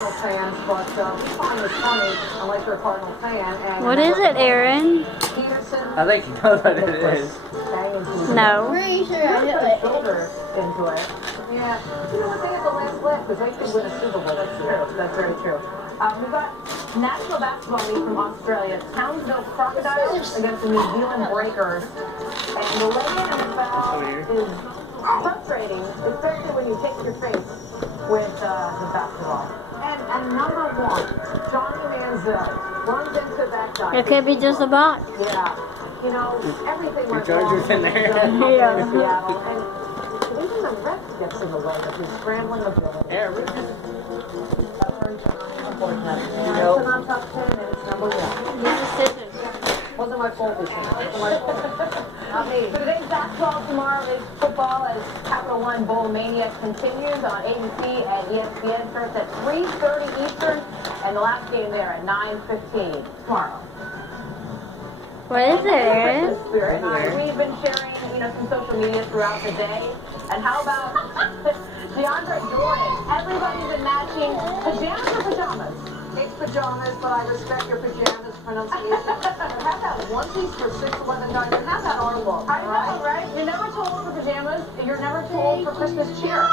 Fans, but we find it funny unless you're a Cardinal fan. And what is it, Aaron? I think you know what it is. No. Pretty sure I know it. Shoulder into it. Yeah. You know what? They have the last laugh because they could win a Super Bowl. That's true. That's very true. We've got National Basketball League from Australia. Townsville Crocodiles against the New Zealand Breakers. And the lay-in in the foul is frustrating, especially when you take your face with the basketball. And number one, Johnny Manziel runs into that guy. It could be just a box. Yeah. You know, everything went Chargers wrong. in there. Yeah. Seattle. And even the ref gets in the way of his scrambling ability. Yeah, Rick. Unfortunately. Yeah, it's an top 10 and it's number one. These decisions. Wasn't my fault this year. Wasn't my fault. Not me. So today's basketball, tomorrow is football as Capital One Bowl Mania continues on ABC and ESPN. Starts at 3:30 Eastern, and the last game there at 9:15 tomorrow. What is it, Aaron? We've been sharing, some social media throughout the day. And how about DeAndre Jordan? Everybody's been matching pajamas or pajamas? It's pajamas, but I respect your pajamas pronunciation. Have that onesies for $6.11. Have that our look. I know, right? You're never too old for pajamas. You're never too old for Christmas cheer.